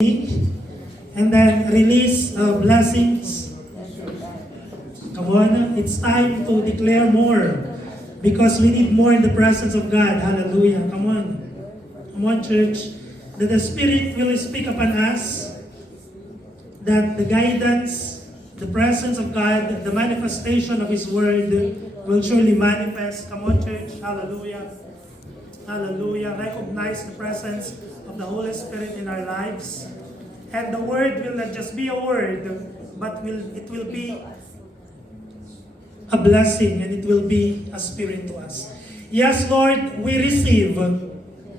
and then release blessings. Come on, it's time to declare more because we need more in the presence of God. Hallelujah. Come on, church. That the Spirit will speak upon us, that the guidance, the presence of God, the manifestation of His Word will surely manifest. Come on, church. Hallelujah. Hallelujah. Recognize the presence of the Holy Spirit in our lives. And the Word will not just be a word, but it will be a blessing and it will be a spirit to us. Yes, Lord, we receive.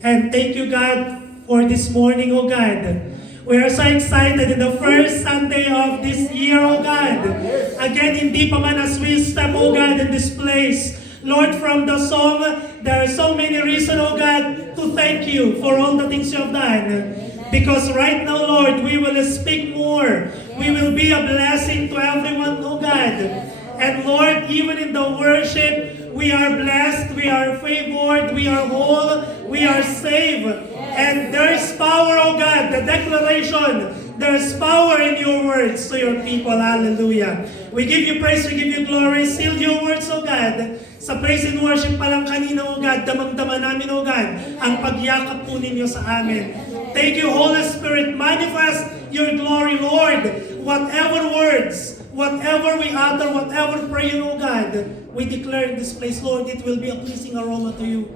And thank you, God, for this morning, oh God. We are so excited in the first Sunday of this year, oh God. Again, hindi pa man as we step, oh God, in this place. Lord, from the song, there are so many reasons, oh God, to thank you for all the things you have done. Because right now, Lord, we will speak more. We will be a blessing to everyone, oh God. And Lord, even in the worship, we are blessed, we are favored, we are whole, we are saved. And there is power, oh God, the declaration, there is power in your words to your people. Hallelujah. We give you praise, we give you glory. Seal your words, oh God. Sa praise and worship pa lang kanina, oh God, damang-dama namin, oh God, ang pagyakap po ninyo sa amin. Thank you, Holy Spirit. Manifest your glory, Lord. Whatever words, whatever we utter, whatever prayer, oh God, we declare in this place, Lord, it will be a pleasing aroma to you.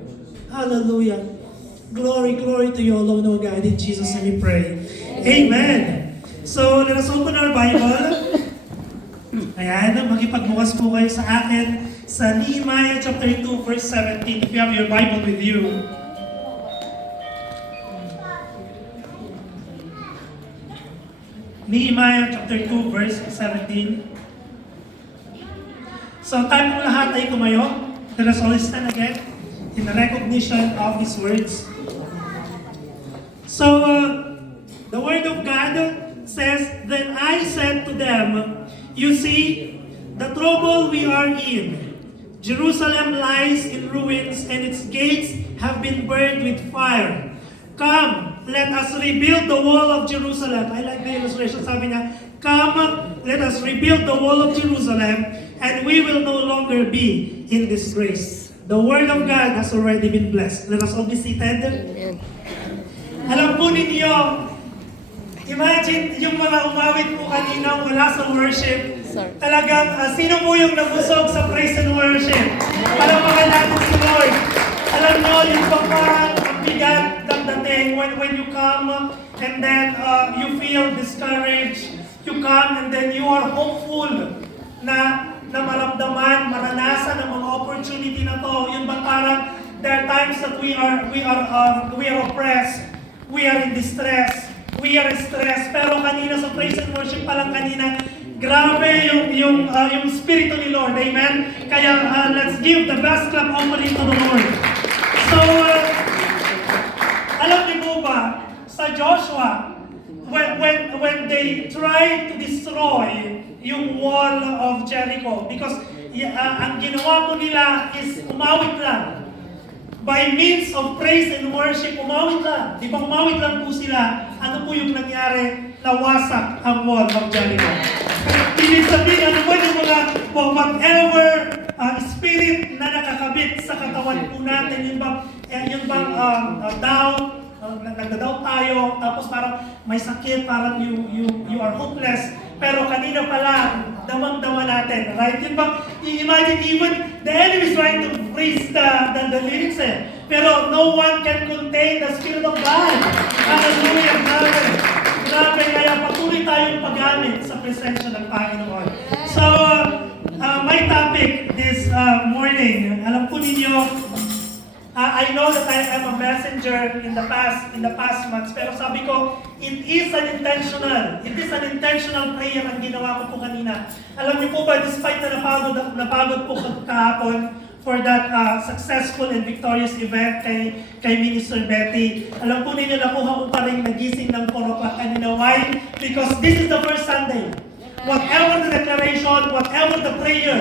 Hallelujah. Glory, glory to you alone, oh God. In Jesus' name we pray. Amen. So, let us open our Bible. Ayan, makipagbukas po kayo sa akin sa Nehemiah chapter 2, verse 17. If you have your Bible with you. Nehemiah chapter 2, verse 17. So, tayo po lahat ay tumayo. Let us all stand again in the recognition of His words. So, the Word of God says, Then I said to them, You see, the trouble we are in. Jerusalem lies in ruins and its gates have been burned with fire. Come, let us rebuild the wall of Jerusalem. I like the illustration. Sabi niya, Come, let us rebuild the wall of Jerusalem and we will no longer be in disgrace. The Word of God has already been blessed. Let us all be seated. Alam po ninyo, imagine yung mga umawit po kanina wala sa worship. Talagang, sino po yung nabusog sa praise and worship? Palamakan natin si Lord. Alam nyo, yung parang ang bigat dating when you come and then you feel discouraged, you come and then you are hopeful na maramdaman, maranasan ang mga opportunity na to. Yun ba parang there are times that we are oppressed, we are in distress, we are stressed. Pero kanina sa praise and worship pa lang kanina, grabe yung spirito ni Lord. Amen? Kaya let's give the best clap offering to the Lord. So, alam niyo po ba, sa Joshua, when they tried to destroy yung wall of Jericho, because ang ginawa po nila is umawit lang. By means of praise and worship, umawit lang. Di ba umawit lang po sila, ano po yung nangyari? Nawasak ang wall of Jericho. Ibig sabihin, ano po yung mga whatever spirit na nakakabit sa katawan po natin, yun bang down, nagda-down tayo, tapos parang may sakit, parang you are hopeless. Pero kanina pa lang, damang-dama natin, right? Yun bang, imagine even the enemy is trying to freeze the lyrics pero no one can contain the Spirit of God. Hallelujah, grabe, kaya patuloy tayong paggamit sa presensya ng Panginoon. So, my topic this morning, alam po ninyo, I know that I am a messenger in the past months, pero sabi ko, it is an intentional prayer ang ginawa ko po kanina. Alam niyo po ba, despite na napagod po kahapon for that successful and victorious event kay Minister Betty, alam po ninyo, nakuha ko pa rin nagising ng 4 o'clock kanina. Why? Because this is the first Sunday. Whatever the declaration, whatever the prayer,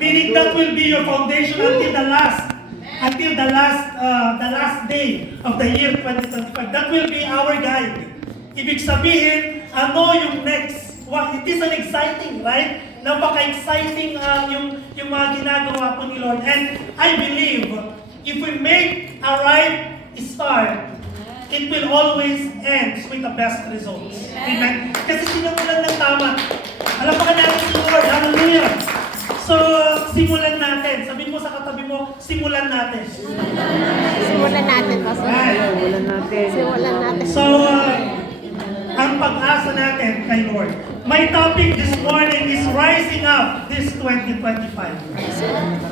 meaning that will be your foundation until the last day of the year 2025. That will be our guide. Ibig sabihin, ano yung next? It is an exciting, right? Napaka-exciting yung mga ginagawa po ni Lord. And I believe, if we make a right start, it will always end with the best results. Amen? Kasi sinimulan ng tama. Alam pa ka natin si Lord. Hallelujah! So, simulan natin. Sabihin mo sa katabi mo, simulan natin. Simulan natin, Pastor. Simulan natin. So, ang pag-asa natin kay Lord. My topic this morning is rising up this 2025.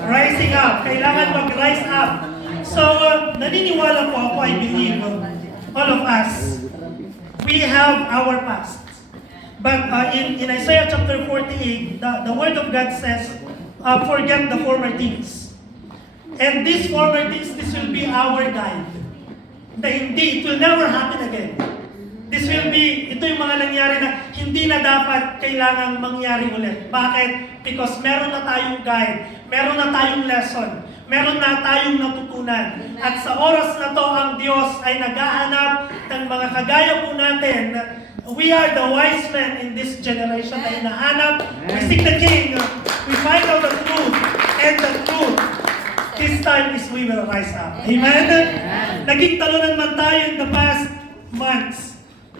Rising up. Kailangan mag-rise up. So, naniniwala po ako, I believe, all of us, we have our past. But in Isaiah chapter 48, the Word of God says, forget the former things. And these former things, this will be our guide. Hindi, it will never happen again. This will be, ito yung mga nangyari na hindi na dapat kailangang mangyari ulit. Bakit? Because meron na tayong guide, meron na tayong lesson, meron na tayong natutunan. At sa oras na to, ang Diyos ay naghahanap ng mga kagaya po natin. We are the wise men in this generation na hinahanap. We seek the King. We find out the truth. And the truth, this time is we will rise up. Amen? Naging talunan man tayo in the past months.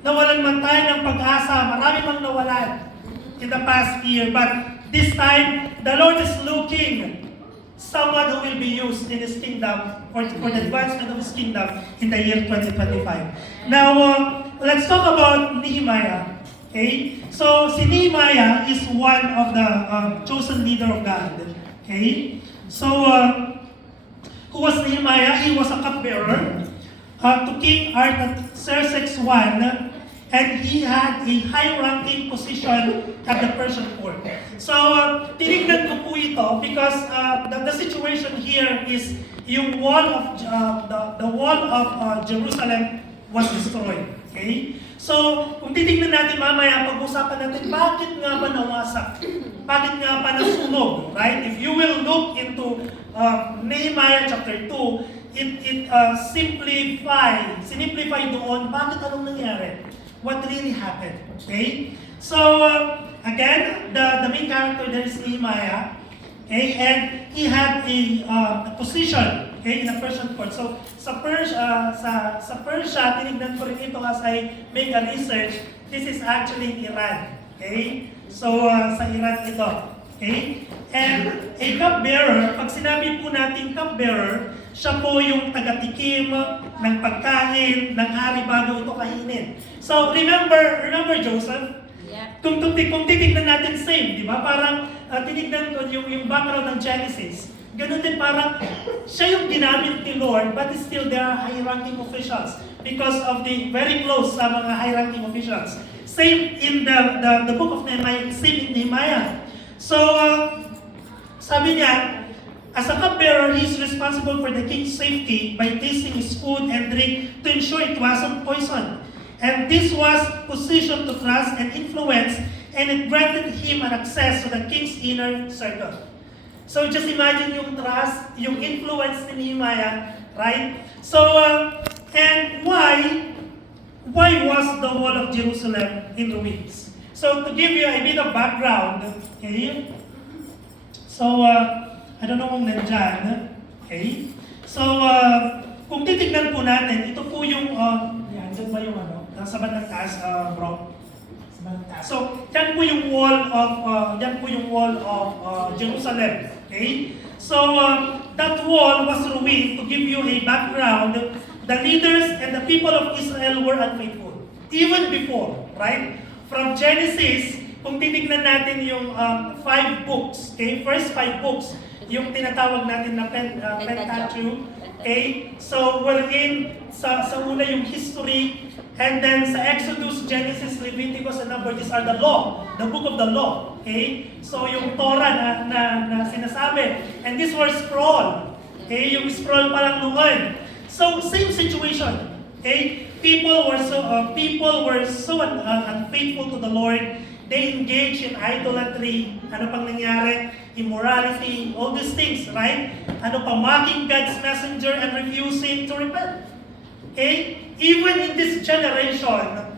Nawalan man tayo ng pag-asa. Marami mang nawalan in the past year. But this time, the Lord is looking someone who will be used in His kingdom for the advancement of His kingdom in the year 2025. Now, let's talk about Nehemiah. Okay? So, si Nehemiah is one of the chosen leader of God. Okay? So, who was Nehemiah? He was a cupbearer to King Artaxerxes I, and he had a high-ranking position at the Persian court. So, tinignan ko po ito because the situation here is yung wall of the wall of Jerusalem was destroyed. Okay? So, kung titignan natin mamaya, pag-usapan natin, bakit nga ba nawasak? Bakit nga ba nasunog? Right? If you will look into Nehemiah chapter 2, it simplify doon, bakit anong nangyari? What really happened? Okay? So, again, the main character there is Nehemiah. Okay? And he had a position, okay, in a Persian court. So, sa Persia, tinignan ko rin ito as I make a research. This is actually Iran. Okay? So, sa Iran ito. Okay? And a cupbearer, pag sinabi po natin cupbearer, siya po yung taga-tikim ng pagkain ng hari bago ito kainin. So, remember Joseph? Yeah. Kung titignan natin same, di ba? Parang tinignan ko yung background ng Genesis. Ganun din parang siya yung ginamit ni Lord, but still there are high-ranking officials because of the very close sa mga high-ranking officials. Same in the book of Nehemiah, same in Nehemiah. So, sabi niya, as a cupbearer, he is responsible for the king's safety by tasting his food and drink to ensure it wasn't poisoned. And this was positioned to trust and influence, and it granted him an access to the king's inner circle. So just imagine yung trust, yung influence ni Nehemiah, right? So, and why was the wall of Jerusalem in ruins? So to give you a bit of background, okay? So, I don't know kung nandyan, okay? So, kung titignan po natin, ito po yung, yan, dyan ba yung sa bandang taas, bro? Sa bandang taas. So, yan po yung wall of Jerusalem, okay? So, that wall was ruined. To give you a background, the leaders and the people of Israel were unfaithful. Even before, right? From Genesis, kung titignan natin yung 5 books, okay? First 5 books, yung tinatawag natin na Pentateuch, okay? So, we're in sa una yung history, and then sa Exodus, Genesis, Leviticus, and Numbers, these are the law, the book of the law, okay? So, yung Torah na sinasabi, and these were scroll, okay? Yung scroll pa lang noon. So, same situation, okay? People were so unfaithful to the Lord. They engage in idolatry. Ano pang nangyari? Immorality, all these things, right? Ano pa? Mocking God's messenger and refusing to repent. Okay? Even in this generation,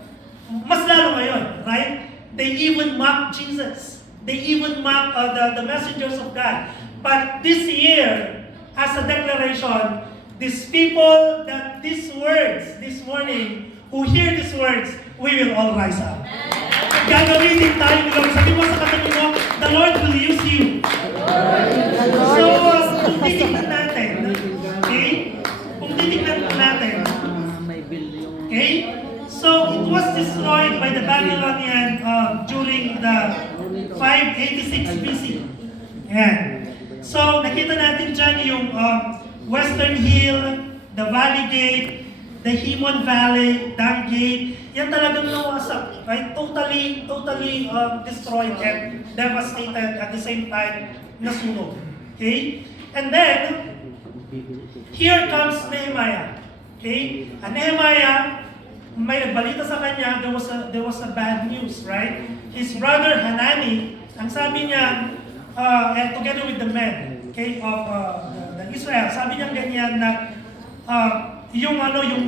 Mas lalo ngayon, right? They even mock Jesus. They even mock the messengers of God. But this year, as a declaration, these people that these words this morning, who hear these words, we will all rise up. Gagamitin tayo ng Lord. Sabi mo sa katabi mo, the Lord will use you. So, kung titignan natin, okay? Kung titignan natin, okay? So, it was destroyed by the Babylonian during the 586 BC. Ayan. So, nakita natin dyan yung Western Hill, the Valley Gate, the Himon Valley, Dam Gate. Yan talagang nawasak, right? Totally destroyed and devastated at the same time, nasunog. Okay? And then, here comes Nehemiah. Okay? And Nehemiah, may nagbalita sa kanya, there was a bad news, right? His brother Hanani, ang sabi niya, and together with the men, okay, of the Israel, sabi niya ganyan na yung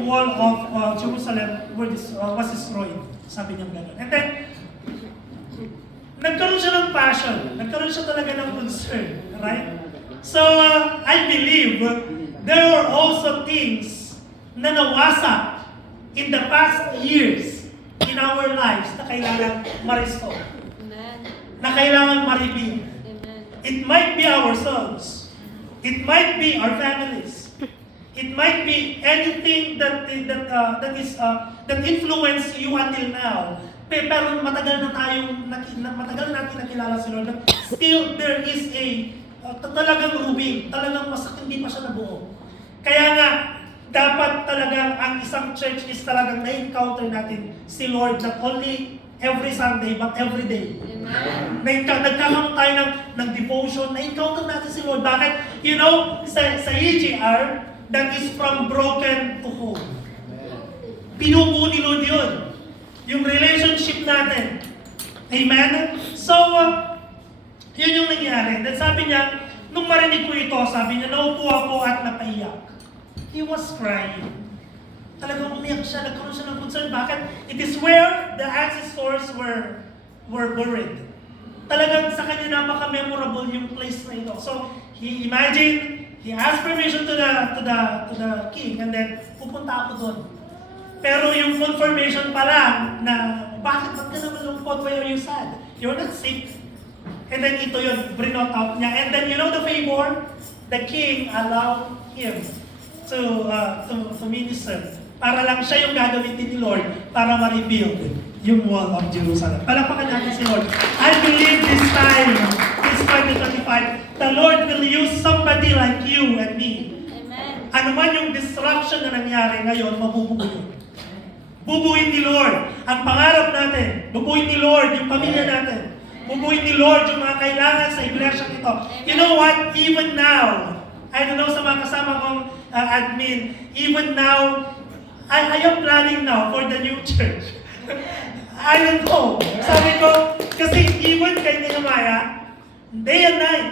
wall of Jerusalem was destroyed. Sabi niya gano'n. And then, nagkaroon siya ng passion. Nagkaroon siya talaga ng concern. Right? So, I believe there were also things na nawasak in the past years in our lives na kailangan ma-restore. Na kailangan ma-rebuild. It might be ourselves. It might be our families. It might be anything that influenced you until now. Pero matagal natin nakilala si Lord. Still, there is talagang rubing, talagang hindi pa siya nabuo. Kaya nga, dapat talagang ang isang church is talagang na-encounter natin si Lord not only every Sunday, but every day. Nagkakaroon tayo ng devotion, na-encounter natin si Lord. Bakit? You know, sa EGR, that is from broken to whole. Pinubuo ni Lord yun. Yung relationship natin. Amen? So, yun yung nangyari. Then sabi niya, nung marinig ko ito, sabi niya, naupo ako at napaiyak. He was crying. Talagang umiyak siya, nagkaroon siya ng concern. Bakit? It is where the ancestors were buried. Talagang sa kanya napaka-memorable yung place na ito. So, he asked permission to the king, and then pupunta ako doon. Pero yung confirmation pa lang na, bakit ba't ka naman lungkot? Why are you sad? You're not sick. And then ito yun, brinot out niya. And then you know the favor? The king allowed him to minister. Para lang siya yung gagamitin ni Lord para ma-rebuild yung wall of Jerusalem. Palakpakan natin si Lord. I believe this time, this 2025, the Lord will use somebody like you and me. Amen. Ano man yung destruction na nangyari ngayon, mabubuo. Bubuin ni Lord ang pangarap natin. Bubuin ni Lord yung pamilya natin. Bubuin ni Lord yung mga kailangan sa iglesia ito. You know what? Even now, I don't know sa mga kasama kong admin, even now, I am planning now for the new church. I don't know. Sabi ko, kasi even kay Nehemiah, day and night,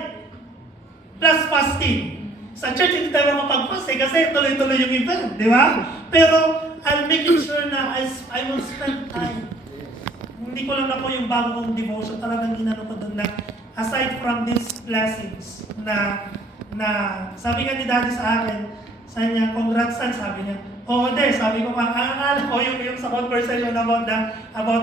plus fasting. Sa church, hindi tayo makapag-fast kasi tuloy-tuloy yung event, di ba? Pero, I'll make it sure na I will spend time. Hindi ko lang na po yung bagong devotion, talagang ginano ko doon na aside from these blessings na sabi nga ni Daddy sa akin, sabi niya, congrats son, sabi niya. Oo, sabi ko, akala ko yung sa conversation about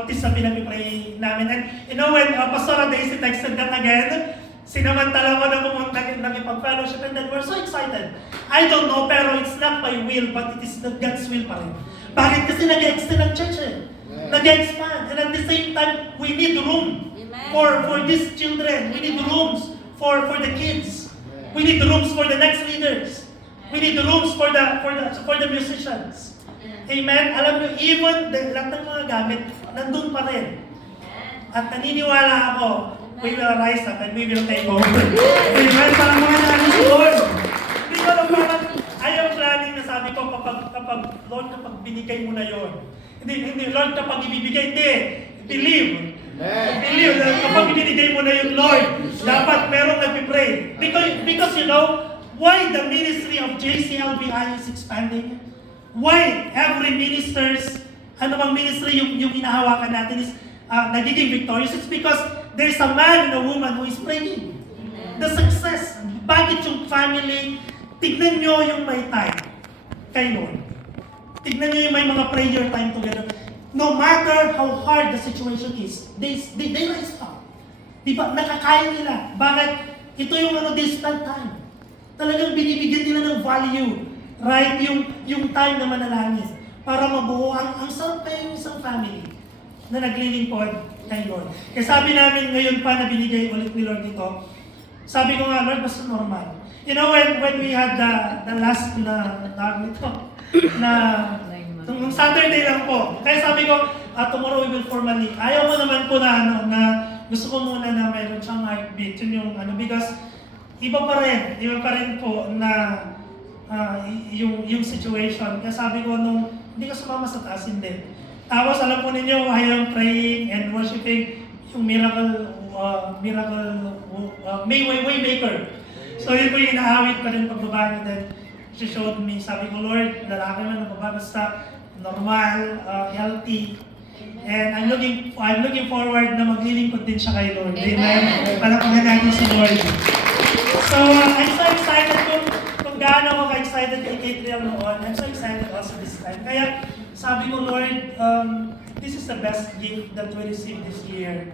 this na pinag-pray namin. And you know, when Pastor Daisy texted that again, sinamantala ko na pumunta nakipag-fellowship, and then we're so excited. I don't know, pero it's not my will, but it is God's will pa rin. Bakit? Kasi nag-extend ang church eh. Nag-expand. And at the same time, we need room for these children. We need rooms for the kids. We need rooms for the next leaders. We need rooms for the musicians. Amen? Alam nyo, even lahat ng mga gamit, nandun pa rin. At naniniwala ako, we will rise up and we will take over. Amen? Parang mga namin si Lord. Hindi ko lang parang, ayaw planning na sabi ko, kapag Lord, kapag binigay mo na yun. Hindi, Lord, kapag ibibigay, hindi. Believe. Believe na kapag ibinigay mo na yung Lord, dapat merong nagpipray. Because you know, why the ministry of JCLBI is expanding? Why every ministers ano bang ministry yung hinahawakan natin is nagiging victorious, it's because there's a man and a woman who is praying. The success, bakit yung family, tignan nyo yung may time kay Lord. Tignan nyo yung may mga prayer time together. No matter how hard the situation is, they rise up. Diba? Nakakaya nila. Bakit? Ito yung they spend time. Talagang binibigyan nila ng value. Right? Yung time na manalangin. Para mabuo ang sarap kayo yung isang family na naglilingkod kay Lord. Kaya sabi namin ngayon pa na binigay ulit ni Lord dito, sabi ko nga, Lord, basta normal. You know, when we had the last na nung Saturday lang po. Kaya sabi ko, tomorrow we will formally. Ayaw mo naman po na gusto ko muna na mayroon siyang heartbeat. Yun yung because iba pa rin po na yung situation. Kaya sabi ko nung hindi ka sumama sa taas, hindi. Tapos alam po ninyo, while I'm praying and worshiping, yung miracle Waymaker. So yun po yung inaawit pa rin pagbaba niya. Then she showed me, sabi ko, Lord, lalaki man ang baba, basta normal, healthy. And I'm looking forward na maglilingkod din siya kay Lord. Amen? Palakpakan natin si Lord. So I'm so excited kung gaano ako ka-excited kay Catriel noon. I'm so excited also this time. Kaya sabi ko, Lord, this is the best gift that we received this year.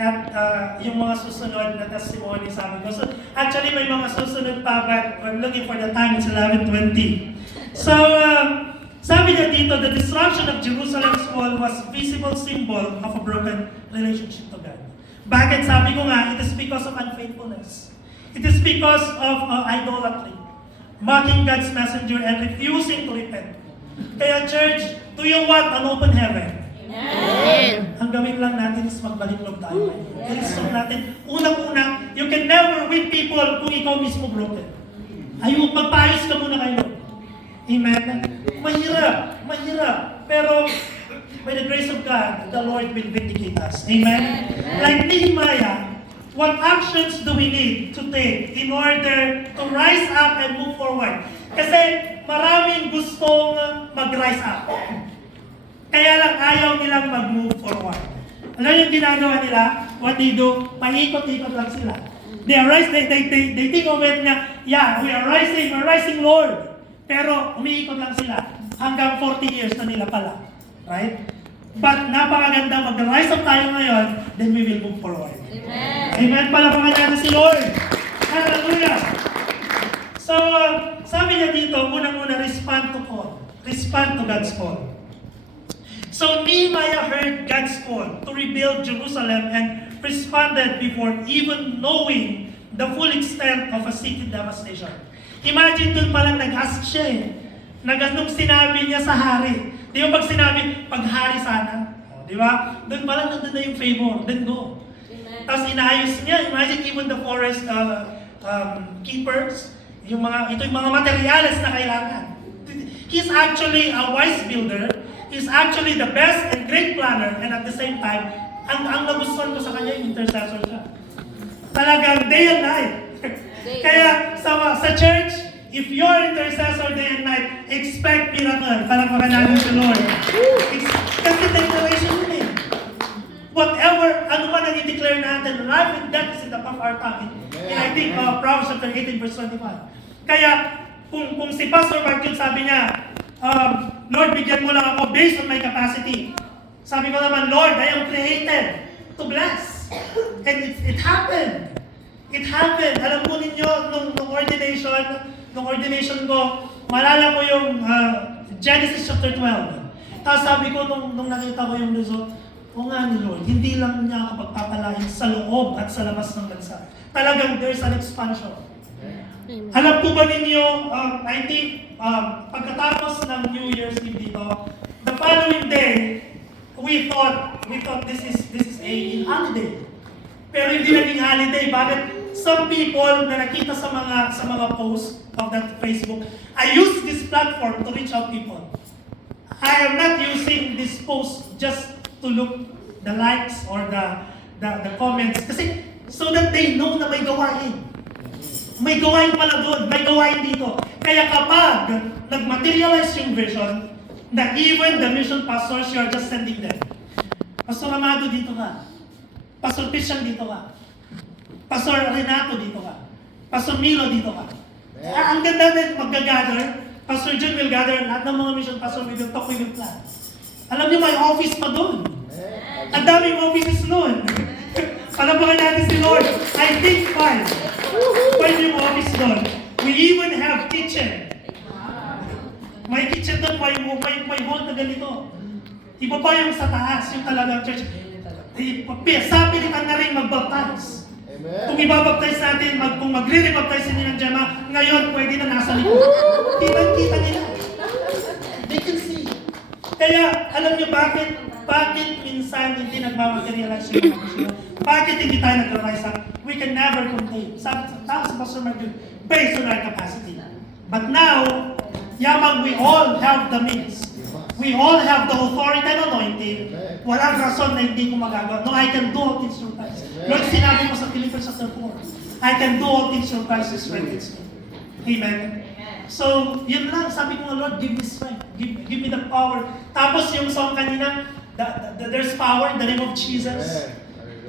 At yung mga susunod na testimony, sabi ko. So, actually, may mga susunod pa, but I'm looking for the time. It's 11:20. So, sabi niya dito, the destruction of Jerusalem's wall was visible symbol of a broken relationship to God. Bakit? Sabi ko nga, it is because of unfaithfulness. It is because of idolatry. Mocking God's messenger and refusing to repent. Kaya church, do you want an open heaven? Amen. Ang gawin lang natin is magbalik-log tayo. I-restore natin. Unang-una, you can never win people kung ikaw mismo broken. Ayun, magpaayos ka muna kayo. Amen? Mahirap. Pero, by the grace of God, the Lord will vindicate us. Amen? Like Nehemiah, what actions do we need to take in order to rise up and move forward? Kasi maraming gustong mag-rise up. Kaya lang ayaw nilang mag-move forward. Alam yung ginagawa nila? What they do? Paikot-ikot lang sila. They think of it na, yeah, we're rising Lord. Pero umiikot lang sila. Hanggang 40 years na nila pala. Right? But napakaganda, mag-rise up tayo ngayon, then we will move forward. Amen. Amen. Palapakan natin si Lord. Hallelujah. So, sabi niya dito, unang-una, respond to call. Respond to God's call. So Nehemiah heard God's call to rebuild Jerusalem and responded before even knowing the full extent of a city devastation. Imagine dun palang nag-ask siya eh. Nung sinabi niya sa hari. Di ba pag sinabi, paghari sana? Di ba? Dun palang nandun na yung favor. Then go. Tapos inaayos niya. Imagine even the forest keepers. Ito yung mga materyales na kailangan. He's actually a wise builder. Is actually the best and great planner, and at the same time, ang nagustuhan ko sa kanya, yung intercessor siya. Talagang day and night. Kaya sa church, if you're intercessor day and night, expect miracle. Palakpakan natin sa Lord. Kasi declaration yun eh. Whatever, ano man ang i-declare natin, life and death is in the palm of our tongue. And I think Proverbs chapter 18 verse 25. Kaya, kung si Pastor Mark yun sabi niya, Lord, bigyan mo lang ako based on my capacity. Sabi ko naman, Lord, I am created to bless. And it happened. It happened. Alam po ninyo, nung ordination ko, malala ko yung Genesis chapter 12. Tapos sabi ko, nung nakita ko yung result, o nga ni Lord, hindi lang niya ako pagpapalain sa loob at sa labas ng bansa. Talagang there's an expansion. Alam po ba ninyo, I think, pagkatapos ng New Year's Eve dito, the following day, we thought this is a holiday. Pero hindi naging holiday. Bakit? Some people na nakita sa mga posts of that Facebook, I use this platform to reach out people. I am not using this post just to look the likes or the comments. Kasi so that they know na may gawain. May gawain pala doon, may gawain dito. Kaya kapag nag-materialize yung vision, na even the mission pastors, you are just sending them. Pastor Amado, dito ka. Pastor Christian, dito ka. Pastor Renato, dito ka. Pastor Milo, dito ka. Ang ganda din mag-gather. Pastor John will gather. Lahat ng mga mission pastor, we will talk, we will plan. Alam niyo, may office pa doon. Ang daming offices doon. Palapakan natin si Lord. I think 5. 5 yung office doon. We even have kitchen. May kitchen doon, may hall na ganito. Iba pa yung sa taas, yung talagang church. Sapilitan na rin magbaptize. Kung ibabaptize natin, kung magre-rebaptize si Ninang Gemma, ngayon pwede na nasa likod. Kitang-kita nila. They can see. Kaya, alam niyo bakit minsan hindi nagmamaterialize yung mga sila? Bakit hindi tayo nag-rise up? We can never contain. Sabi sa Pastor Martin, based on our capacity. But now, yamang we all have the means. We all have the authority and anointing. Walang rason na hindi ko magagawa. No, I can do all things through Christ. Lord, sinabi mo sa Philippians chapter 4, I can do all things through Christ who strengthens me. Amen. So, yun lang. Sabi ko nga, Lord, give me strength. Give me the power. Tapos yung song kanina, there's power in the name of Jesus.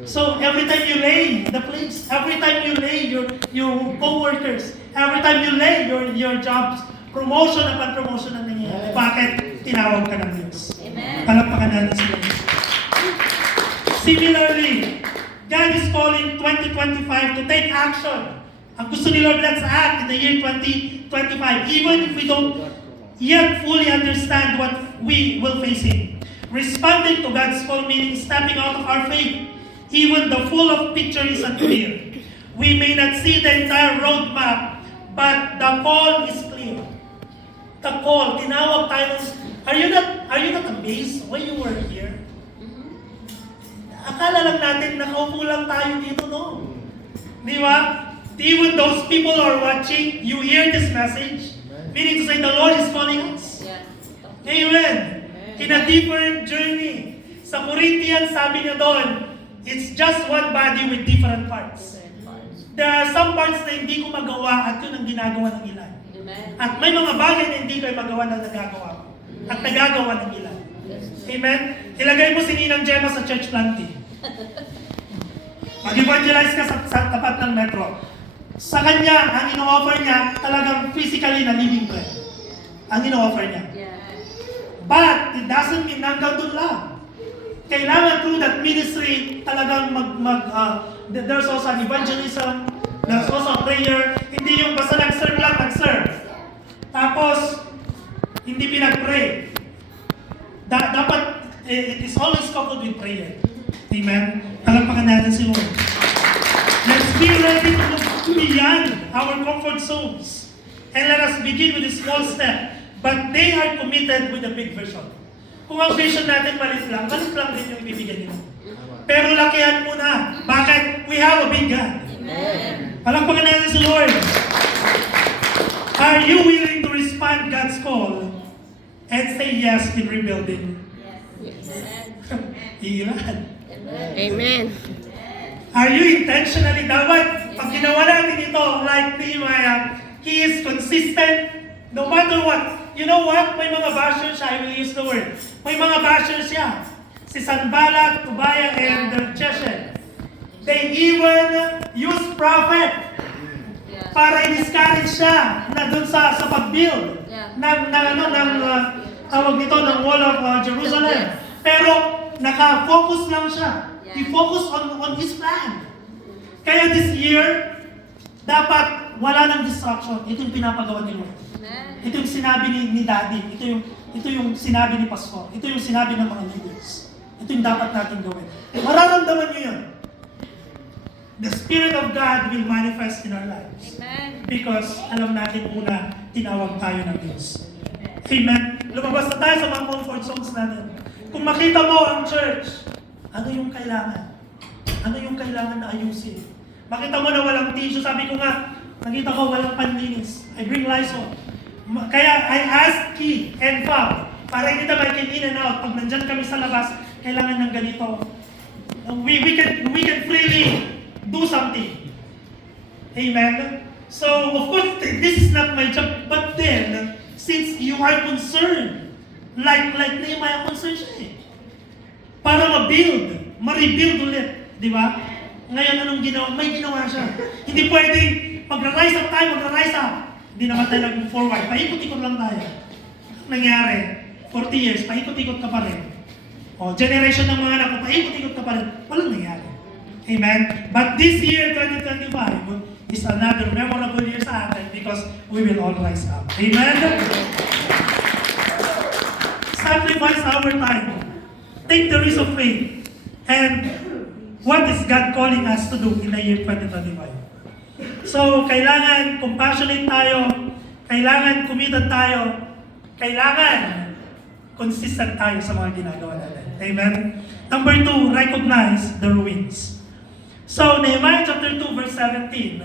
So, every time you lay the place, every time you lay your co-workers, every time you lay your jobs, promotion upon promotion ang nangyayari. Bakit? Tinawag ka ng Diyos. Palakpakan natin sila. Similarly, God is calling 2025 to take action. Ang gusto ni Lord, let's act in the year 2025, even if we don't yet fully understand what we will face in. Responding to God's call meaning stepping out of our faith. Even the full of picture is unclear. We may not see the entire roadmap, but the call is clear. The call, tinawag tayo. Are you not amazed when you were here? Akala lang natin nakaupo lang tayo dito, no? Di ba? Even those people are watching, you hear this message, meaning to say the Lord is calling us. Amen. In a different journey. Sa Corinthians, sabi niya doon, it's just one body with different parts. There are some parts na hindi ko magawa at yun ang ginagawa ng ilan. At may mga bagay na hindi ko magawa na nagagawa ko. At nagagawa ng ilan. Amen? Ilagay mo si Ninang Gemma sa church planting. Mag-evangelize ka sa tapat ng metro. Sa kanya, ang ino-offer niya, talagang physically na living bread. Ang ino-offer niya. But, it doesn't mean hanggang doon lang. Kailangan through that ministry, talagang there's also an evangelism, there's also a prayer. Hindi yung basta nag-serve lang, nag-serve. Tapos, hindi pinag-pray. Dapat, it is always coupled with prayer. Amen? Palakpakan natin si Lord. Let's be ready to look beyond our comfort zones. And let us begin with a small step. But they are committed with a big vision. Kung ang vision natin malit lang din yung ibibigyan nila. Pero lakihan muna. Bakit? We have a big God. Amen. Palakpakan natin si Lord. Are you willing to respond God's call and say yes in rebuilding? Yes. Ilan? Amen. Are you intentionally dapat pag ginawa natin ito like Nehemiah, he is consistent no matter what. You know what? May mga bashers siya, I will use the word. May mga bashers siya. Si Sanballat, Tobiah, and Chesed. They even use prophet para i-discourage siya na dun sa pag-build ng tawag nito ng wall of Jerusalem. Pero naka-focus lang siya. He focused on his plan. Kaya this year, dapat wala ng distraction. Ito yung pinapagawa ni Lord. Ito yung sinabi ni Daddy. Ito yung sinabi ni Pastor. Ito yung sinabi ng mga leaders. Ito yung dapat natin gawin. Mararamdaman niyo yun. The Spirit of God will manifest in our lives. Amen. Because alam natin una, tinawag tayo ng Diyos. Amen. Lumabas na tayo sa mga comfort zones natin. Kung makita mo ang church, ano yung kailangan? Ano yung kailangan na ayusin? Makita mo na walang tissue. Sabi ko nga, nakita ko walang panlinis. I bring Lysol. Kaya I ask Key and Fab para hindi tayo makin in and out. Pag nandyan kami sa labas, kailangan ng ganito. We can freely do something. Amen? So, of course, this is not my job. But then, since you are concerned Like Nehemiah, concern siya eh. Para ma-rebuild ulit. Di ba? Ngayon, anong ginawa? May ginawa siya. Hindi pwedeng magra-rise up tayo, magra-rise up. Hindi naman tayo nag-move forward. Paikot-ikot lang tayo. Anong nangyari? 40 years, paikot-ikot ka pa rin. O, generation ng mga anak ko, paikot-ikot ka pa rin. Walang nangyari. Amen? But this year, 2025, is another memorable year sa atin because we will all rise up. Amen? Sacrifice our time. Take the risk of faith. And what is God calling us to do in the year 2025? So, kailangan compassionate tayo, kailangan committed tayo, kailangan consistent tayo sa mga ginagawa natin. Amen? Number 2, recognize the ruins. So, Nehemiah chapter 2, verse 17,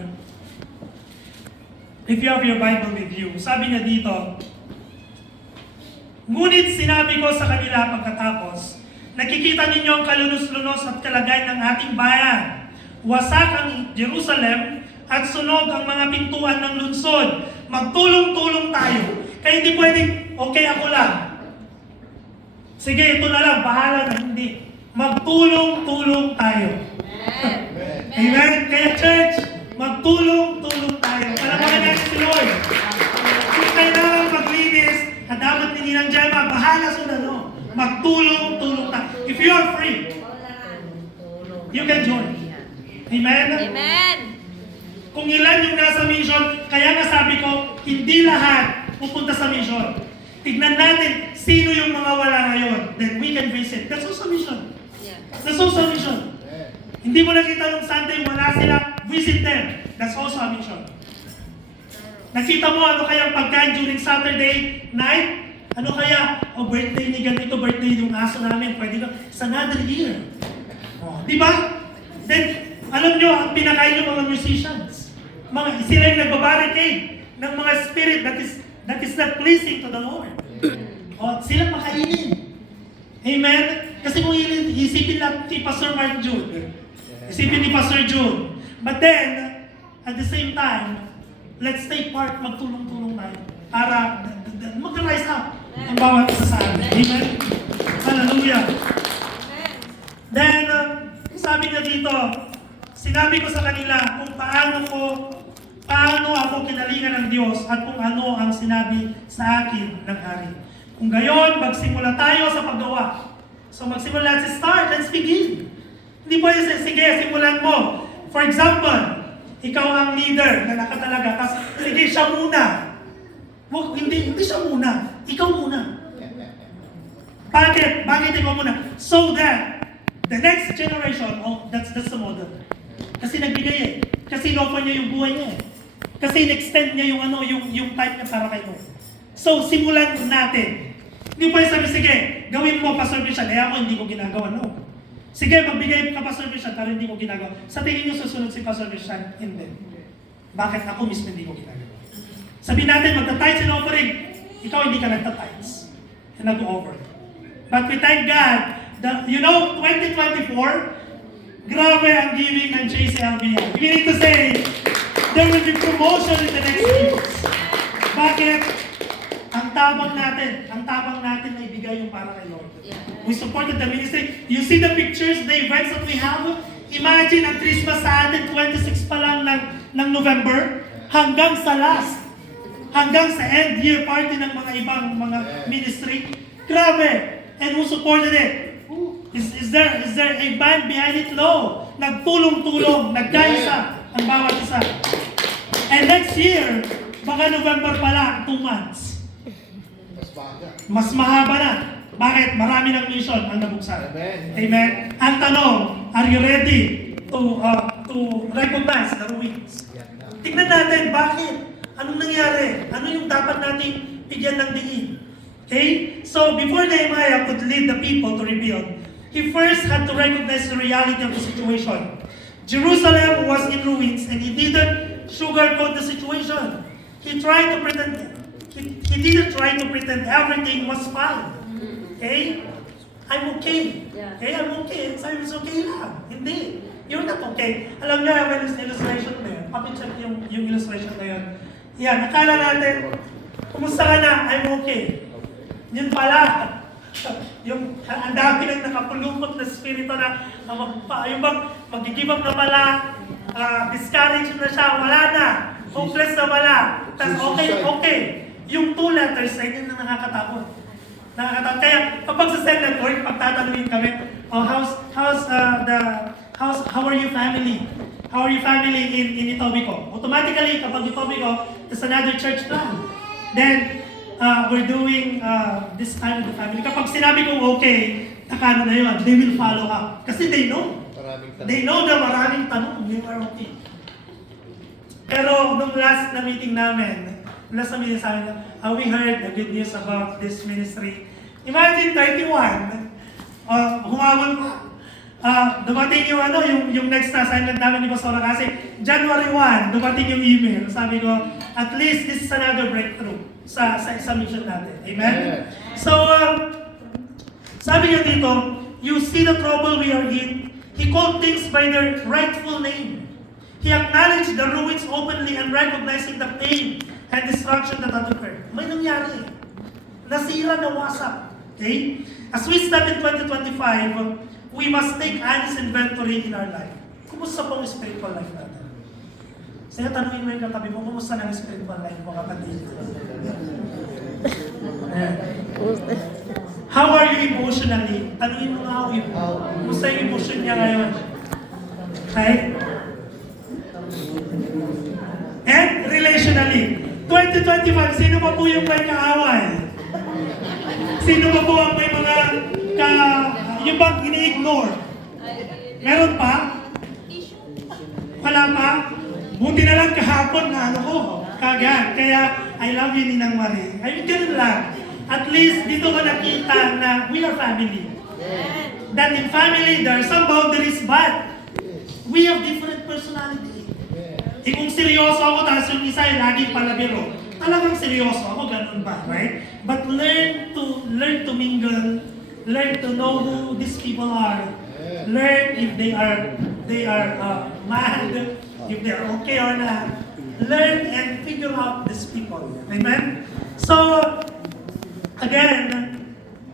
if you have your Bible with you, sabi niya dito, ngunit sinabi ko sa kanila pagkatapos, nakikita ninyo ang kalunos-lunos at kalagayan ng ating bayan. Wasak ang Jerusalem at sunog ang mga pintuan ng lungsod. Magtulong-tulong tayo. Kaya hindi pwedeng, okay ako lang. Sige, ito na lang, bahala na. Hindi. Magtulong-tulong tayo. Amen? Kaya church, magtulong-tulong tayo. Palamahan natin si Lord. Kung kailangan maglinis, at dapat ni Ninang Gemma, bahala sa no. Magtulong-tulong tayo. If you are free, you can join. Amen? Amen. Kung ilan yung nasa mission, kaya nga sabi ko, hindi lahat pupunta sa mission. Tignan natin sino yung mga wala ngayon. Then we can visit. That's also mission. That's also mission. Hindi mo nakita nung Sunday, wala sila, visit them. That's also a mission. Nakita mo ano kayang pagkain during Saturday night? Ano kaya? O birthday ni ganito, birthday yung aso namin. Pwede ka, it's another year. Oh, di ba? Then, alam nyo, ang pinakain ng mga musicians. Sila yung nagbabarricade ng mga spirit that is not pleasing to the Lord. O, sila makainin. Amen? Kasi kung isipin lang ni Pastor Mark Jude, isipin ni Pastor Jude, but then, at the same time, let's take part, magtulong-tulong tayo para mag-rise up ang bawat isa sa atin. Amen? Hallelujah. Then, sabi niya dito, sinabi ko sa kanila kung paano ako kinalingan ng Diyos at kung ano ang sinabi sa akin ng hari. Kung gayon, magsimula tayo sa paggawa. So magsimula, let's start, let's begin. Hindi pwede sige, simulan mo. For example, ikaw ang leader na nakatalaga, tapos sige, siya muna. Hindi siya muna. Ikaw muna. Bakit? Bakit ikaw muna? So that the next generation, that's the model. Kasi nagbigay eh. Kasi in-offer niya yung buhay niya eh. Kasi in-extend niya yung time niya para kayo. So, simulan natin. Hindi pwede sabi, sige, gawin mo Pastor Bishop. Ako hindi ko ginagawa, no. Sige, magbigay ka Pastor Bishop, pero hindi ko ginagawa. Sa tingin niyo susunod si Pastor Bishop? Hindi. Bakit ako mismo hindi ko ginagawa? Sabihin natin, magta-tithes and offering. Ikaw hindi ka nagta-tithes. And nag-offer. But we thank God that, 2024, grabe ang giving ng JCLBI. Meaning to say, there will be promotion in the next years. Bakit? Ang tabang natin na ibigay yung para kay Lord. We supported the ministry. You see the pictures, the events that we have? Imagine ang Christmas sa atin, 26 pa lang ng November, hanggang sa end year party ng mga ibang mga ministry. Grabe! And who supported it? Is there a band behind it? No. Nagtulong-tulong, nagkaisa ang bawat isa. And next year, baka November pala, 2 months. Mas mahaba na. Bakit? Marami ng mission ang nabuksan. Amen. Ang tanong, are you ready to recognize the ruins? Tignan natin, bakit? Anong nangyari? Ano yung dapat nating bigyan ng diin? Okay? So, before Nehemiah could lead the people to rebuild, he first had to recognize the reality of the situation. Jerusalem was in ruins and he didn't sugarcoat the situation. He didn't try to pretend everything was fine. Okay? I'm okay. Okay, I'm okay. Sabi it's okay lang. Hindi. You're not okay. Alam niyo, when this illustration na yun, pakicheck yung illustration na yun. Yan, akala natin, kumusta ka na? I'm okay. Yun pala, yung ang dami nang nakapulupot na spirito na yung bang mag-give up na pala, discouraged na siya, wala na, hopeless na wala. Tapos okay. Yung 2 letters ay yun na nakakatakot. Kaya kapag sa second word, pagtatanungin kami, how are you family? How are you family in Etobicoke? Automatically, kapag Etobicoke, there's another church plan. Then, we're doing this time with the family. Kapag sinabi kong okay, nakano na yun, they will follow up. Kasi they know. They know na maraming tanong, you are okay. Pero nung last na meeting namin, sa amin, we heard the good news about this ministry. Imagine 31, humabol pa. Dumating yung next na assignment namin ni Pastor kasi January 1, dumating yung email. Sabi ko, at least this is another breakthrough sa mission natin. Amen? Yeah. So, sabi niya dito, you see the trouble we are in. He called things by their rightful name. He acknowledged the ruins openly and recognizing the pain and destruction that had occurred. May nangyari. Nasira, nawasak. Okay? As we step in 2025, we must take honest inventory in our life. Kumusta po ang spiritual life natin? Sige, tanungin mo yung katabi mo, kumusta na ang spiritual life mo, kapatid? How are you emotionally? Tanungin mo nga kumusta yung emotion niya ngayon? Okay? And relationally, 2025, sino pa po yung may kaaway? Sino pa po ang may mga yung bang ini-ignore? Meron pa? Wala pa? Buti na lang kahapon na kagad. Kaya, I love you, Ninang Marie. I mean, ganun lang. At least, dito ko nakita na we are family. That in family, there are some boundaries, but we have different personality. Kung seryoso ako, tapos yung isa ay laging palabiro. Talagang seryoso ako, ganun ba, right? But learn to mingle, learn to know who these people are. Learn if they are mad, if they are okay or not. Learn and figure out these people. Amen? So, again,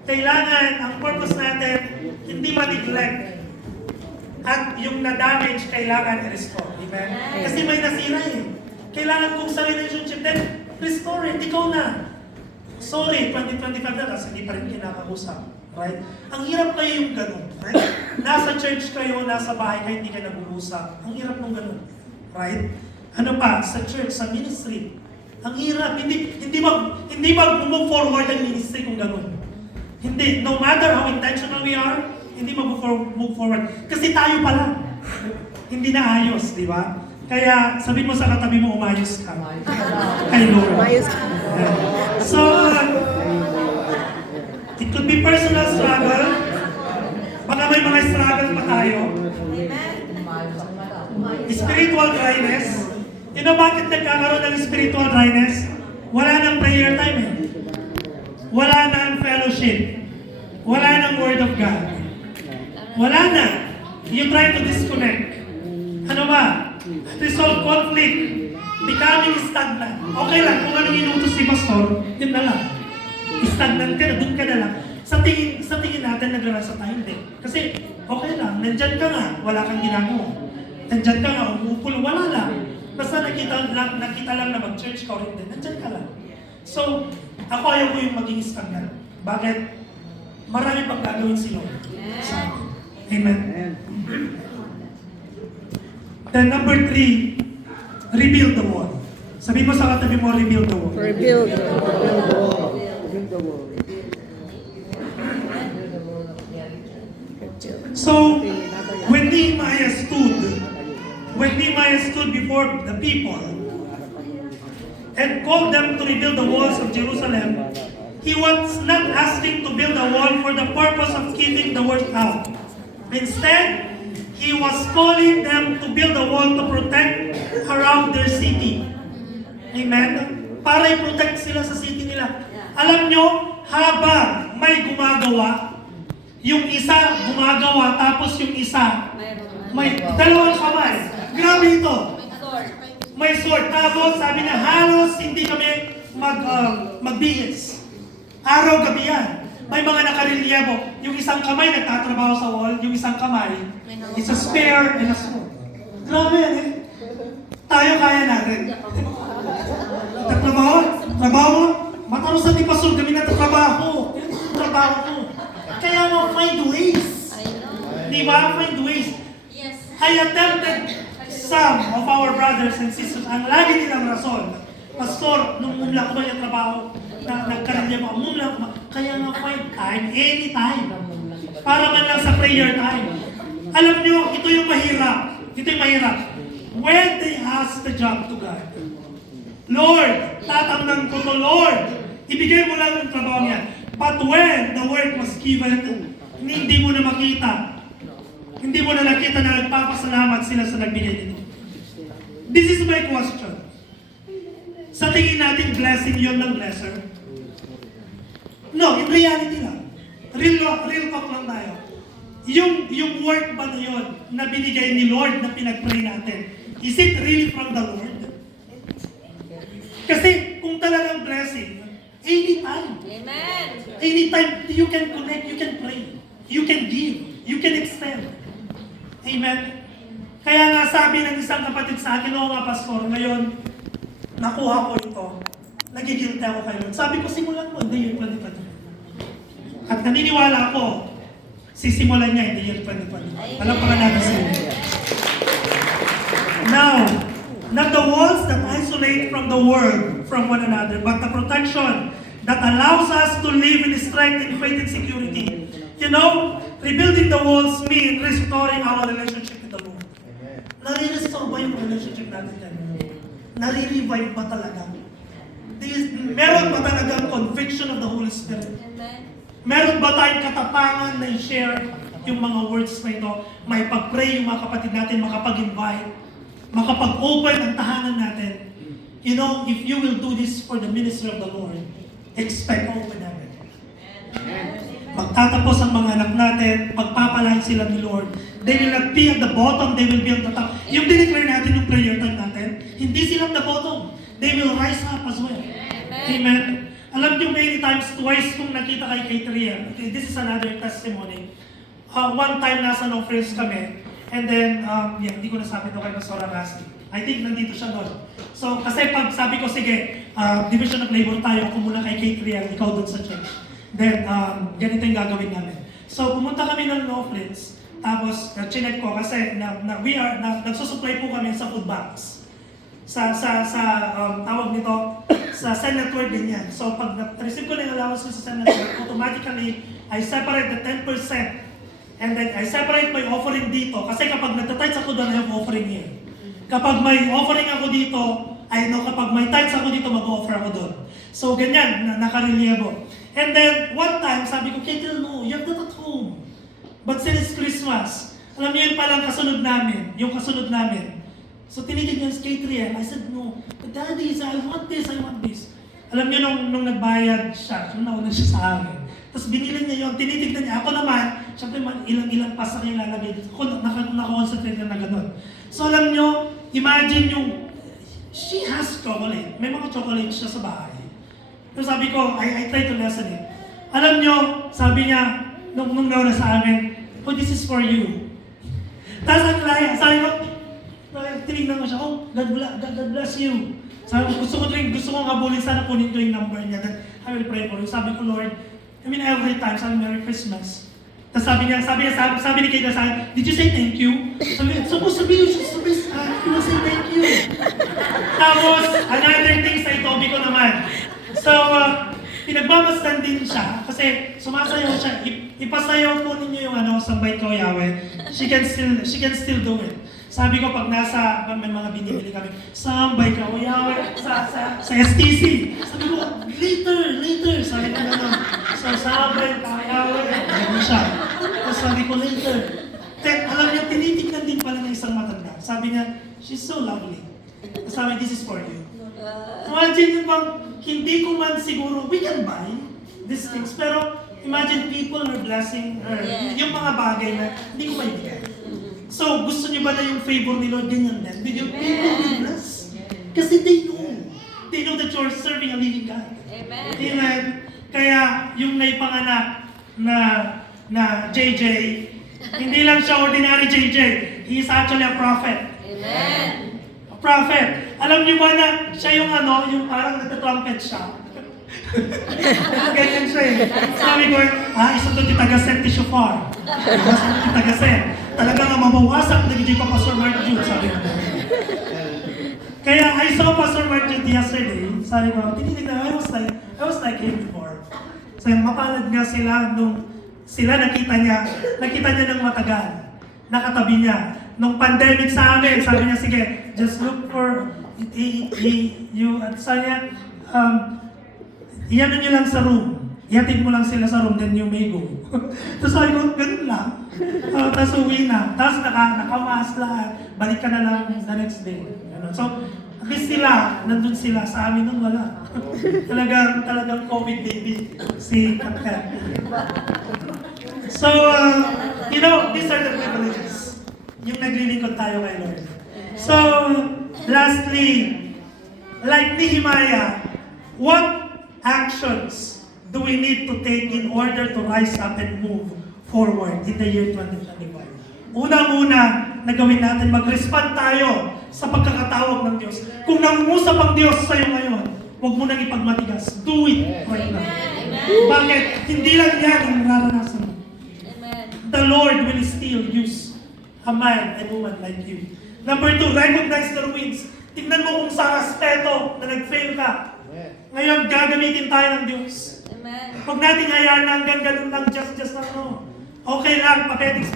kailangan ang purpose natin hindi ma-neglect. At yung na-damage, kailangan i-restore. Amen? Kasi may nasira eh. Kailangan kung sa relationship din, restore it. Ikaw na. Sorry, 2025 na, kasi hindi pa rin kinakausap. Right? Ang hirap kayo yung ganun. Right? Nasa church kayo, nasa bahay kayo, hindi kayo nag-uusap. Ang hirap mong ganun. Right? Ano pa? Sa church, sa ministry. Ang hirap. Hindi mag-move forward ang ministry kung ganun. Hindi. No matter how intentional we are, hindi mag-move forward. Kasi tayo pala. Hindi na ayos, di ba? Kaya sabihin mo sa katabi mo, umayos ka. Kay Lord. Umayos ka. So, it could be personal struggle. Baka may mga struggle pa tayo. Spiritual dryness. You know bakit nagkakaroon ng spiritual dryness? Wala nang prayer time eh. Wala nang fellowship. Wala nang word of God. Wala na. You try to disconnect. Ano ba? Resolve conflict. Becoming stagnant. Okay lang, kung anong inutos ni Pastor, yun na lang. Stagnant ka na, dun ka na lang. Sa tingin natin, nagrarasa tayo, hindi. Kasi, okay lang, nandyan ka nga, wala kang ginagawa. Nandyan ka nga, umuupo, wala lang. Basta nakita lang na mag-church ka rin din, nandyan ka lang. So, ako ayaw ko yung maging stagnant. Bakit? Marami pang gagawin si Lord. Sa akin. Amen. Then number 3, rebuild the wall. Sabihin mo sa katabi mo, rebuild the wall. Rebuild. So, when Nehemiah stood before the people and called them to rebuild the walls of Jerusalem, he was not asking to build a wall for the purpose of keeping the work out. Instead, he was calling them to build a wall to protect around their city. Amen? Para i-protect sila sa city nila. Alam nyo, habang may gumagawa, yung isa gumagawa, tapos yung isa may dalawang kamay. Grabe ito. May sword. Tapos sabi niya, halos hindi kami magbihis. Araw-gabi yan. May mga nakarelyebo. Yung isang kamay nagtatrabaho sa wall, yung isang kamay, it's a spare and a sword. Grabe yan eh. Tayo kaya natin. Trabaho, matarusan ni Pastor, kami nagtatrabaho. Yan ang trabaho ko. Kaya mo, find ways. Di ba? Find ways. I attempted some of our brothers and sisters, ang lagi nilang rason, Pastor, nung mumla ko ba yung trabaho, nagkaroon mo, mumla ko ba, kaya nga find time, anytime, para man lang sa prayer time. Alam nyo, ito yung mahirap. When they ask the job to God, Lord, tatamnan ko to, Lord, ibigay mo lang yung trabaho niya. But when the work was given, hindi mo na makita. Hindi mo na nakita na nagpapasalamat sila sa nagbigay nito. This is my question. Sa tingin natin, blessing yun ng blesser? No, in reality lang. Real talk lang tayo. Yung work ba na yun na binigay ni Lord na pinag-pray natin, is it really from the Lord? Kasi kung talagang blessing, anytime. Amen. Anytime you can connect, you can pray, you can give, you can extend. Amen? Kaya nga sabi ng isang kapatid sa akin, oo nga Pastor, ngayon, nakuha ko ito. Nagigilty ako kayo. Sabi ko, simulan mo, hindi yun 2020. At naniniwala ako, sisimulan niya, hindi yun 2020. Alam pa nga natin siya. Now, not the walls that isolate from the world, from one another, but the protection that allows us to live in strength and faith and security. You know, rebuilding the walls mean restoring our relationship with the Lord. Nare-restore ba yung relationship natin yan? Nare-revive ba talaga? Meron ba talagang conviction of the Holy Spirit? Meron ba tayong katapangan na i-share yung mga words na ito? May pag-pray yung mga kapatid natin, makapag-invite, makapag-open ang tahanan natin. You know, if you will do this for the ministry of the Lord, expect open heaven. Magtatapos ang mga anak natin, pagpapalain sila ni Lord. They will not be at the bottom, they will be at the top. Yung dineclare natin yung prayer time natin, hindi sila at the bottom. They will rise up as well. Amen. Alam niyo, many times, twice kung nakita kay Catherine, this is another testimony. One time nasa no-friends kami, and then, hindi ko nasabi ito kay Pastor Ragasti. I think nandito siya doon. So, kasi pag sabi ko, sige, division of labor tayo, ako muna kay Catherine, ikaw doon sa church. Then, ganito yung gagawin namin. So, pumunta kami ng no-friends, tapos, chinek ko kasi nagsusupply po kami sa food banks. Tawag nito, sa Send Network din yan. So, pag na-receive ko na yung allowance sa Send Network, automatically, I separate the 10%. And then, I separate my offering dito. Kasi kapag nagtatides ako doon, I have offering here. Kapag may offering ako dito, I know kapag may tithes ako dito, mag-offer ako doon. So, ganyan, nakarelyebo. And then, one time, sabi ko, Katie, no, you're not at home. But since Christmas, alam niyo yun palang kasunod namin, yung kasunod namin. So, tinitig niya si Katie, I said, no, Daddy, I want this. Alam niyo, nung nagbayad siya, nauna siya sa amin. Tapos binili niya yun, tinitignan niya. Ako naman, syempre ilang pasta kayo lalagay dito. Ako nakakonsentrate na gano'n. So alam niyo, imagine yung, she has chocolate. May mga chocolate siya sa bahay. So sabi ko, I try to lessen it. Alam niyo, sabi niya, nung nauna sa amin, oh, this is for you. Tapos ang klaya, sabi ko, tinignan ko siya, oh, God bless you. Sabi ko, gusto kong habulin, sana kunin ko yung number niya. Then I will pray for you. Sabi ko, Lord, every time, sabi Merry Christmas. Tapos sabi ni Kate sa akin, did you say thank you? Sabi niya, supposed to be, you should say thank you. Tapos, another thing sa itobi ko naman. So, pinagmamasdan din siya, kasi sumasayaw siya. Ipasayaw po ninyo yung Sambay Ko Yahweh. She can still do it. Sabi ko, pag may mga binibili kami, Sambay Ko Yahweh, sa STC. Sabi ko, later. Sabi ko gano'n. So, Sambay Ko Yahweh. Gano'n siya. Tapos sabi ko, later. Then, alam niya, tinitignan din pala ng isang matanda. Sabi niya, she's so lovely. Sabi, this is for you. Imagine yung bang, hindi ko man siguro, we can buy these things, pero imagine people are blessing her. Yung mga bagay na hindi ko maibigay. So, gusto niyo ba na yung favor ni Lord ganyan din? People will bless. Kasi they know that you're serving a living God. Amen. Amen. Kaya yung naipanganak na JJ, hindi lang siya ordinary JJ. He is actually a prophet. Amen. A prophet. Alam niyo ba na siya yung yung parang nagtatrumpet siya? Ganyan siya eh. Sabi ko, isa to titagaset ti shofar. Isa to titagaset. Talaga nga mabawasak na gigi pa Pastor Mark Jude, sabi ko. Kaya I saw Pastor Mark Jude yesterday. Sabi ko, tinitignan, I was like him before. Sabi, mapalad nga sila nung sila nakita niya ng matagal. Nakatabi niya. Nung pandemic sa amin, sabi niya, sige, just look for, sabi niya, iyanin niyo lang sa room. Ihatid mo lang sila sa room, then you may go. Tapos sabi ko, ganun lang. Tapos uwi na. Tapos nakamaas lahat. Balik ka na lang the next day. Ganun. So, at least sila, nandun sila. Sa amin nun, wala. talagang COVID baby. Si Kapkat. So, these are the privileges. Yung naglilingkod tayo kay Lord. So, lastly, like Nehemiah, what actions do we need to take in order to rise up and move forward in the year 2025? Una-una na gawin natin, mag-respond tayo sa pagkakatawag ng Diyos. Kung nangungusap ang Diyos sa'yo ngayon, huwag mo nang ipagmatigas. Do it right now. Bakit? Hindi lang yan ang nararanasan mo. The Lord will still use a man and woman like you. Number 2, recognize the ruins. Tingnan mo kung saan aspeto na nag-fail ka. Ngayon, gagamitin tayo ng Diyos. Huwag natin hayaan na hanggang ganun lang, just lang, no. Okay lang, papetiks.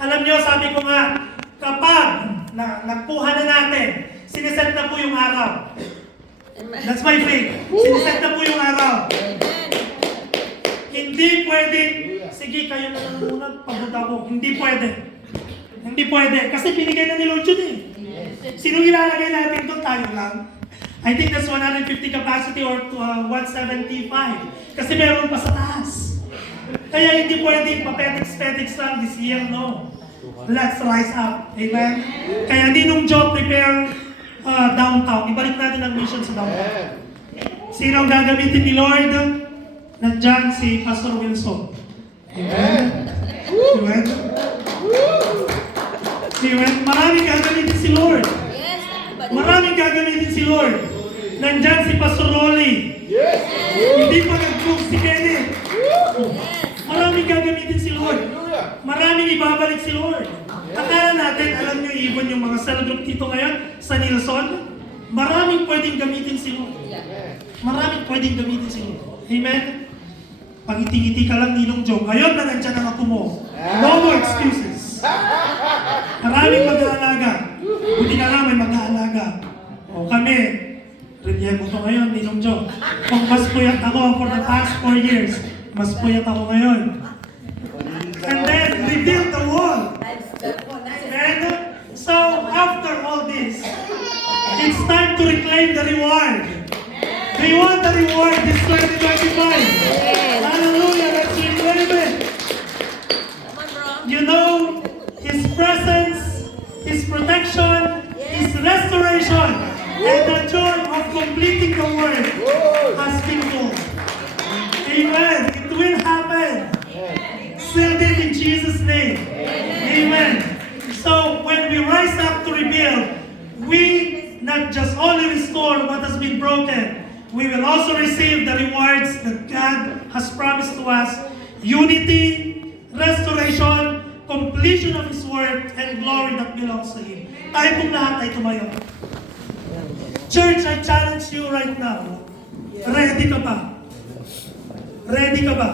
Alam nyo, sabi ko nga, kapag nagkuha na natin, siniset na po yung araw. That's my faith. Siniset na po yung araw. Hindi pwedeng, sige, kayo na lang muna, pagod ako. Hindi pwede. Kasi pinigay na ni Lord yun eh. Sino ilalagay natin doon? Tayo lang. I think that's 150 capacity or 175. Kasi meron pa sa taas. Kaya hindi pwedeng papetiks lang this year, no. Let's rise up. Amen? Kaya Ninong Joe prepare downtown. Ibalik natin ang mission sa downtown. Sino ang gagamitin ni Lord? Nandyan si Pastor Wilson. Amen? Amen? Amen? Maraming gagamitin si Lord. Maraming gagamitin si Lord. Nandyan si Pastor Rolly. Hindi pa nag-cook si Kenneth. Maraming gagamitin si Lord. Maraming ibabalik si Lord. Akala natin, alam niyo, even yung mga cell group dito ngayon, sa Nilsson, maraming pwedeng gamitin si Lord. Maraming pwedeng gamitin si Lord. Amen? Pag-iti-iti ka lang, Ninong Joe. Ngayon na nandiyan ang ako mo. No more excuses. Maraming mag-aalaga. Buti ka lang may mag-aalaga. O kami, Rediego ko ngayon, Ninong Joe. Kung mas puyat ako for the past 4 years, mas puyat ako ngayon. And then, rebuild the wall. And so, after all this, it's time to reclaim the reward. Do you want the reward this 2025? Hallelujah, let's reclaim it. You know, His presence, His protection, His restoration, and the joy of completing the work has been full. Amen. It will happen. Sealed it in Jesus' name. Amen. So when we rise up to rebuild, we not just only restore what has been broken, we will also receive the rewards that God has promised to us. Unity, restoration, completion of His work, and glory that belongs to Him. Tayo pong lahat ay tumayo. Church, I challenge you right now. Ready ka ba? Ready ka ba?